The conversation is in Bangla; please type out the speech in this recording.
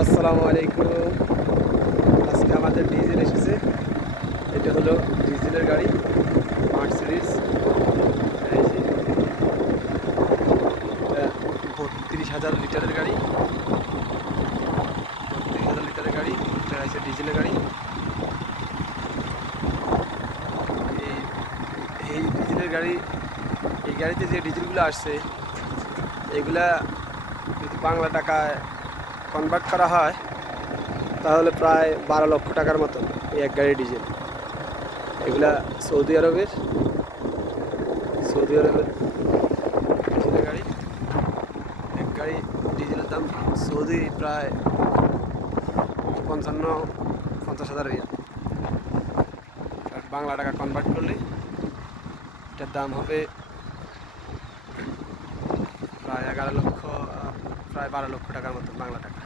আসসালামু আলাইকুম। আজকে আমাদের ডিজেল এসেছে। এটা হলো ডিজেলের গাড়ি মার্সিডিজ। এই যে এটা ৩২,০০০ লিটারের গাড়ি, ৩২,০০০ লিটারের গাড়ি। এটা হচ্ছে ডিজেলের গাড়ি। এই এই ডিজেলের গাড়ি, এই গাড়িতে যে ডিজেলগুলো আসছে এগুলা যদি বাংলা টাকায় কনভার্ট করা হয় তাহলে প্রায় ১২ লক্ষ টাকার মতন এই এক গাড়ি ডিজেল। এগুলা সৌদি আরবের সৌদি আরবের ডিজেলের গাড়ি। এক গাড়ি ডিজেলের দাম সৌদি প্রায় ৫০,০০০ রিয়াল। আর বাংলা টাকা কনভার্ট করলে এটার দাম হবে প্রায় ১১ লক্ষ, প্রায় ১২ লক্ষ টাকার মতন বাংলা টাকা।